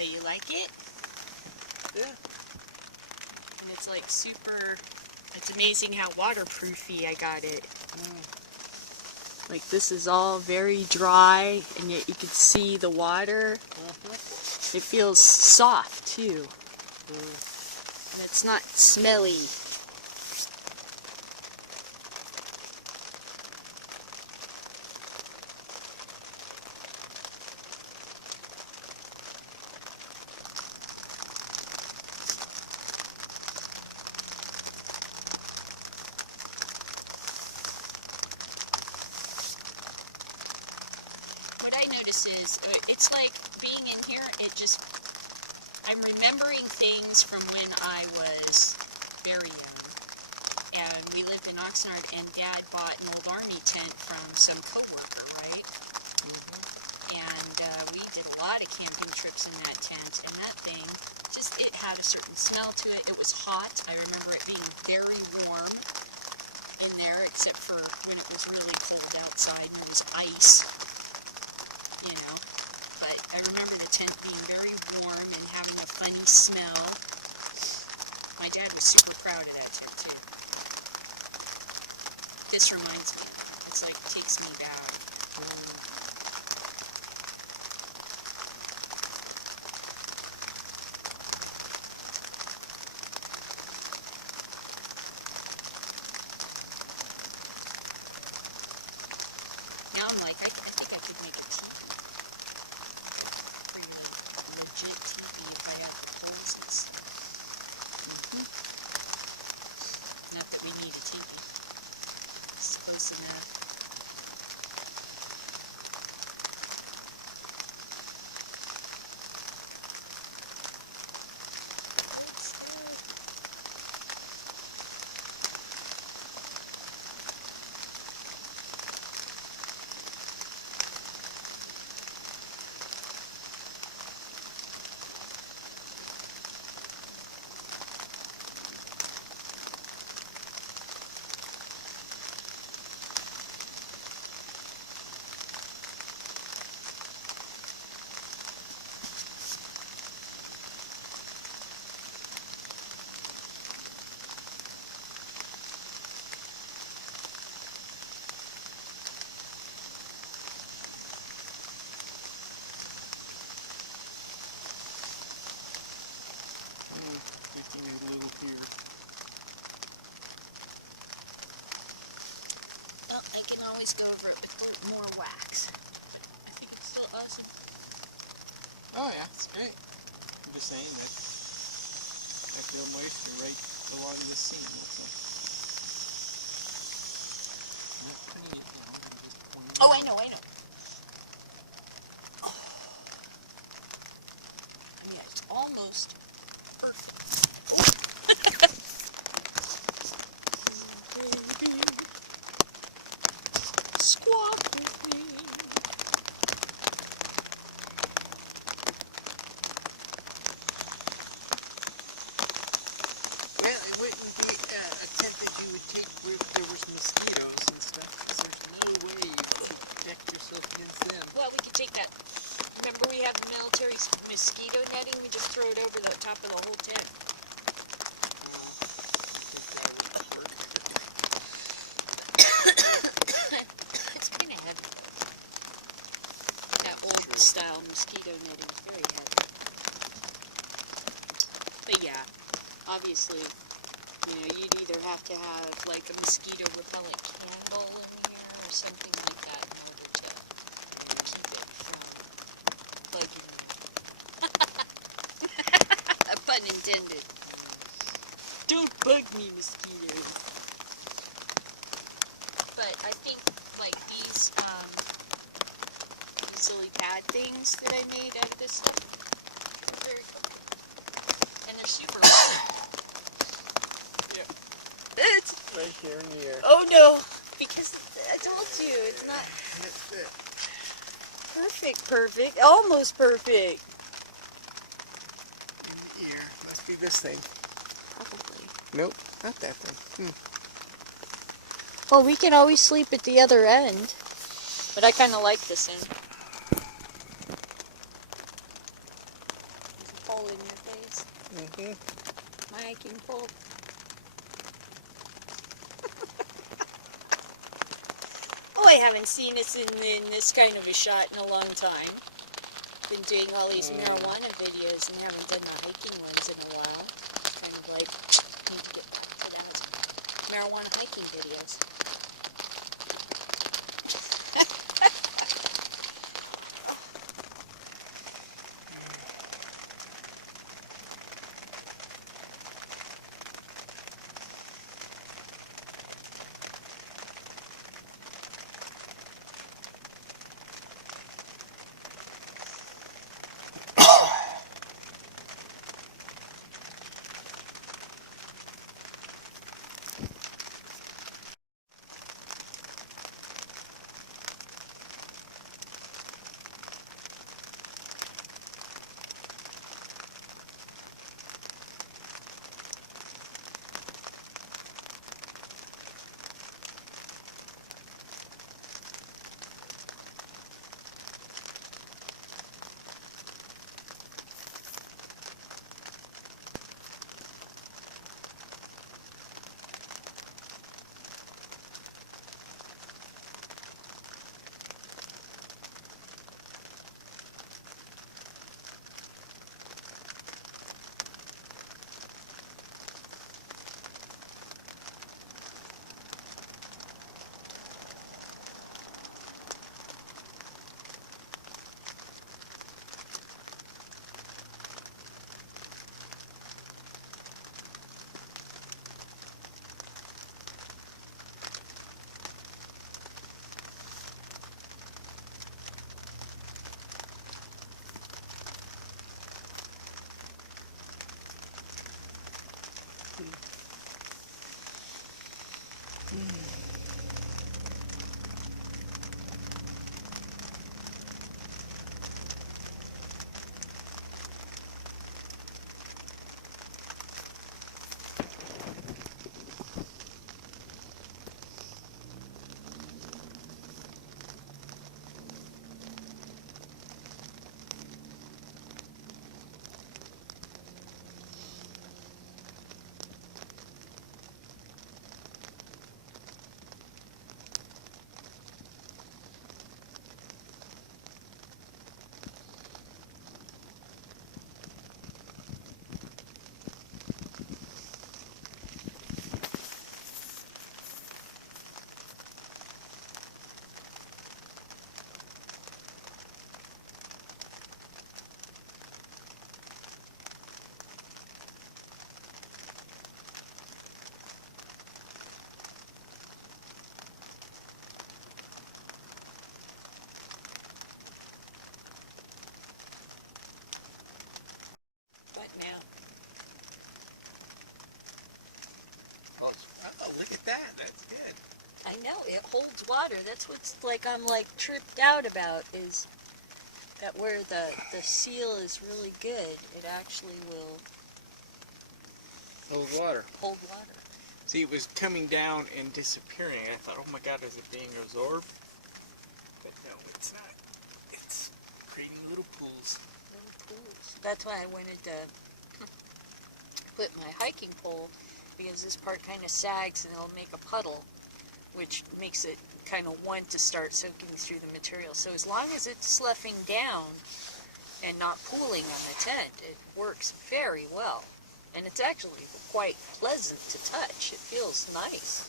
So you like it? Yeah. And it's like super, it's amazing how waterproofy I got it. Like this is all very dry, and yet you can see the water. It feels soft too. And it's not smelly. What I notice is, it's like being in here, I'm remembering things from when I was very young. And we lived in Oxnard, and Dad bought an old Army tent from some coworker, right? And we did a lot of camping trips in that tent, and that thing, it had a certain smell to it. It was hot. I remember it being very warm in there, except for when it was really cold outside and it was ice. You know, but I remember the tent being very warm and having a funny smell. My dad was super proud of that tent too. This reminds me, it's like, takes me back. Now I'm like, I think I could make a teepee. Pretty legit teepee if I have holes and stuff. Not that we need a teepee. It's close enough. Well, I can always go over it with more wax. But I think it's still awesome. Oh yeah, it's great. I'm just saying that no moisture right along the seam. Oh, I know. Oh. Yeah, it's almost perfect. Baby, squawk with me. Well, it wouldn't be a tent that you would take where there was mosquitoes and stuff, because there's no way you could protect yourself against them. Well, we could take that. Remember we have the military mosquito netting? We just throw it over the top of the whole tent. It's kind of heavy. That old style mosquito netting is very heavy. But yeah, obviously, you know, you'd either have to have like a mosquito repellent candle in here or something like that in order to keep it from bugging you. Pun intended. Don't bug me, mosquitoes. But I think like these lily pad things that I made out of this stuff are very cool. And they're super light. Yeah. It's Right here in the air. oh no, because I told you it's not That's it. perfect, almost perfect. In the ear. Must be this thing. Probably. Nope, not that thing. Well, we can always sleep at the other end, but I kind of like this end. Mm-hmm. My hiking pole. Oh, I haven't seen us in this kind of a shot in a long time. Been doing all these marijuana videos and haven't done the hiking ones in a while. Kind of like, need to get back to that. Marijuana hiking videos. What now? Oh, look at that. That's good. I know, it holds water. That's what's like I'm like tripped out about is that where the seal is really good, it actually will Hold water. hold water. See, it was coming down and disappearing. I thought, oh my God, is it being absorbed? But no, it's not. It's creating little pools. Little pools. That's why I wanted to put my hiking pole because this part kind of sags and it'll make a puddle, which makes it kind of want to start soaking through the material. So as long as it's sloughing down and not pooling on the tent, it works very well. And it's actually quite pleasant to touch. It feels nice.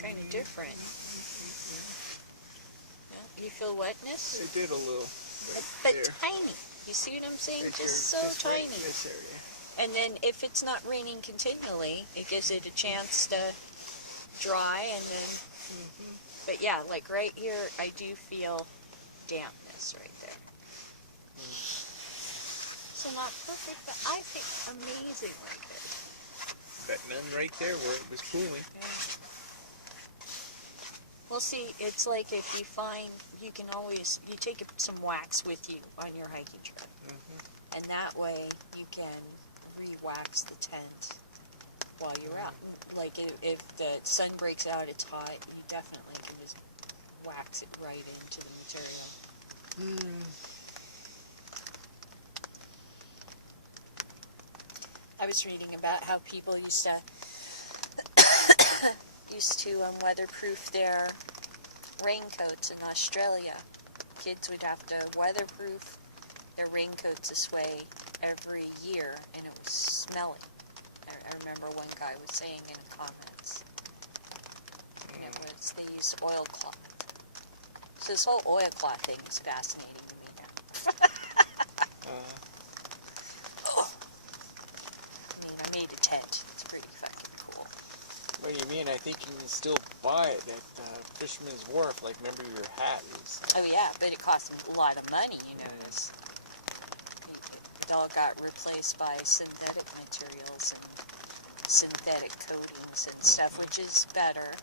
Kind of different. Yeah. You feel wetness? It did a little. But tiny. You see what I'm saying? Right just here, so just right in tiny. this area. And then if it's not raining continually, it gives it a chance to dry and then, but yeah, like right here, I do feel dampness right there. So not perfect, but I think amazing like this. But none right there where it was pooling. Well, see, it's like if you find, you can always, you take some wax with you on your hiking trip. And that way you can re-wax the tent while you're out. Like if the sun breaks out, it's hot, you definitely can just wax it right into the material. I was reading about how people used to weatherproof their raincoats in Australia. Kids would have to weatherproof their raincoats this way every year, and it was smelly. I remember one guy was saying in the comments, and it was they used oilcloth. So this whole oilcloth thing is fascinating to me now. Oh. I mean, I made a tent. It's pretty fucking cool. What do you mean? I think you can still buy it at Fisherman's Wharf. Like, remember your hat is. Oh yeah, but it cost a lot of money, you notice. It all got replaced by synthetic materials and synthetic coatings and stuff, which is better.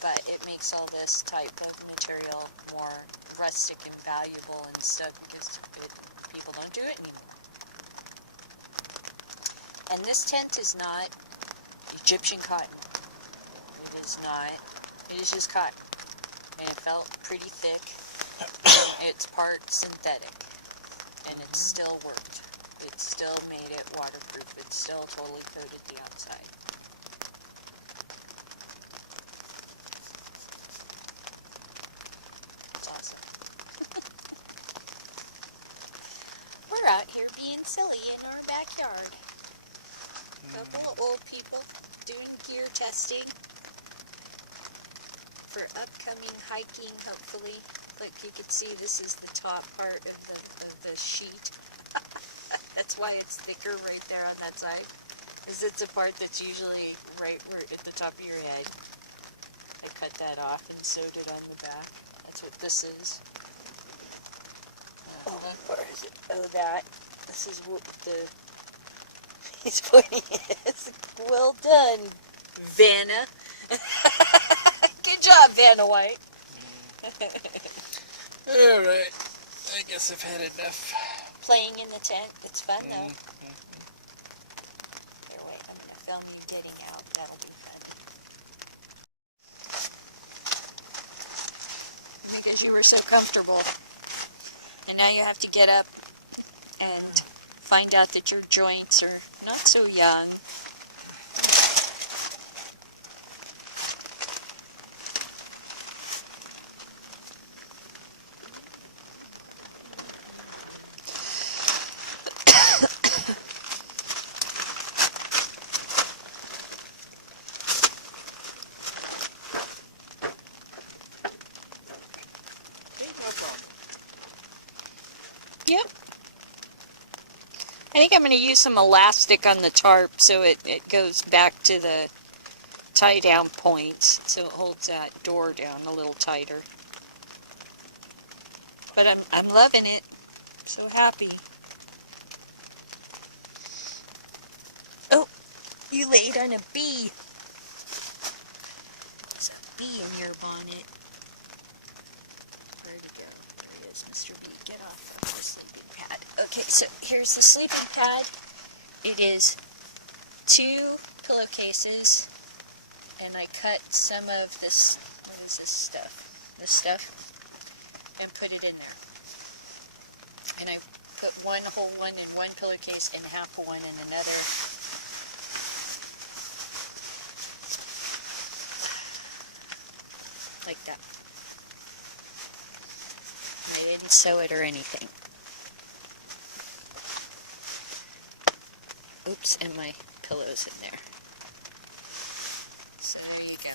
But it makes all this type of material more rustic and valuable and stuff because people don't do it anymore. And this tent is not Egyptian cotton. It is not. It is just cotton. And it felt pretty thick. It's part synthetic. And it still worked. It still made it waterproof. It's still totally coated the outside. It's awesome. We're out here being silly in our backyard. Couple of old people doing gear testing for upcoming hiking, hopefully. Like you can see, this is the top part of the sheet. That's why it's thicker right there on that side. Because it's a part that's usually right where at the top of your head. I cut that off and sewed it on the back. That's what this is. Oh, where is it? Oh, that. This is what the... He's pointing at us. Well done, Vanna. Good job, Vanna White. Alright. I guess I've had enough. Playing in the tent. It's fun, though. Here, wait. I'm going to film you getting out. That'll be fun. Because you were so comfortable. And now you have to get up and find out that your joints are not so young. Yep. I think I'm going to use some elastic on the tarp so it goes back to the tie down points, so it holds that door down a little tighter. But I'm loving it. So happy. Oh, you laid on a bee. There's a bee in your bonnet. Where'd he go? There he is, Mr. B. Get off of the sleeping pad. Okay, so here's the sleeping pad. It is 2 pillowcases, and I cut some of this, what is this stuff? This stuff, and put it in there. And I put one whole one in one pillowcase and half a one in another. Like that. I didn't sew it or anything. Oops, and my pillow's in there. So there you go.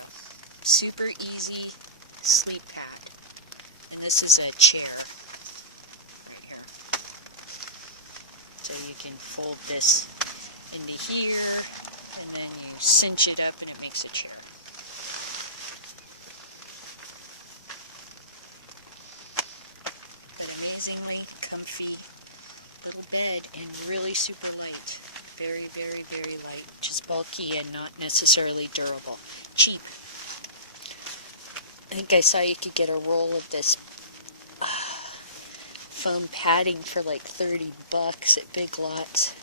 Super easy sleep pad. And this is a chair. Right here. So you can fold this into here, and then you cinch it up and it makes a chair. An amazingly comfy little bed and really super light. Very, very, very light. Just bulky and not necessarily durable. Cheap. I think I saw you could get a roll of this foam padding for like $30 at Big Lots.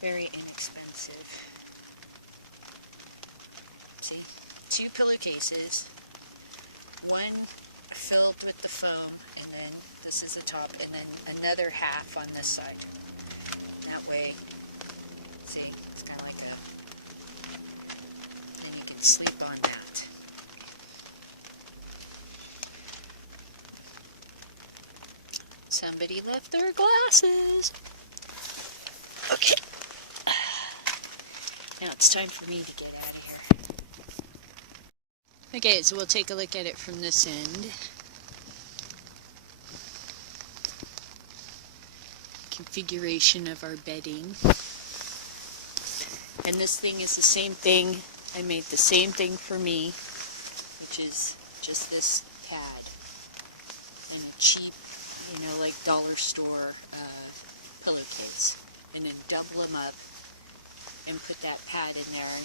Very inexpensive. See? 2 pillowcases. One filled with the foam, and then this is the top, and then another half on this side. That way Somebody left their glasses. Okay. Now it's time for me to get out of here. Okay, so we'll take a look at it from this end. Configuration of our bedding. And this thing is the same thing. I made the same thing for me, which is just this pad and a cheap, like dollar store pillowcase, and then double them up and put that pad in there.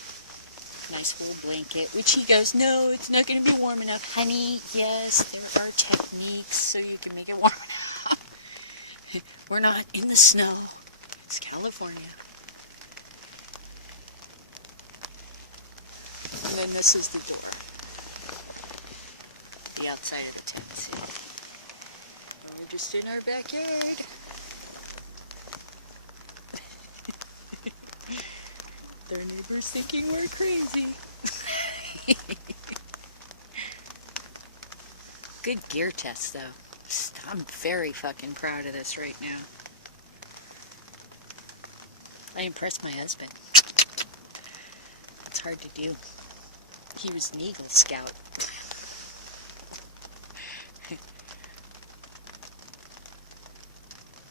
Nice full blanket, which he goes, no, it's not going to be warm enough, honey. Yes, there are techniques so you can make it warm enough. We're not in the snow. It's California. And then this is the door. The outside of the tent. See? We're just in our backyard. Their neighbors thinking we're crazy. Good gear test, though. I'm very fucking proud of this right now. I impressed my husband. It's hard to do. He was an Eagle Scout.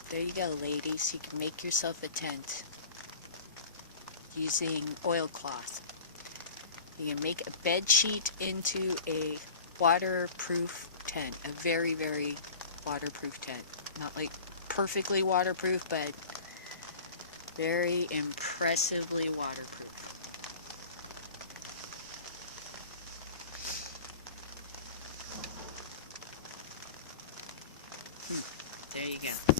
There you go, ladies. You can make yourself a tent using oilcloth. You can make a bed sheet into a waterproof tent. A very, very waterproof tent. Not like perfectly waterproof, but very impressively waterproof. There you go.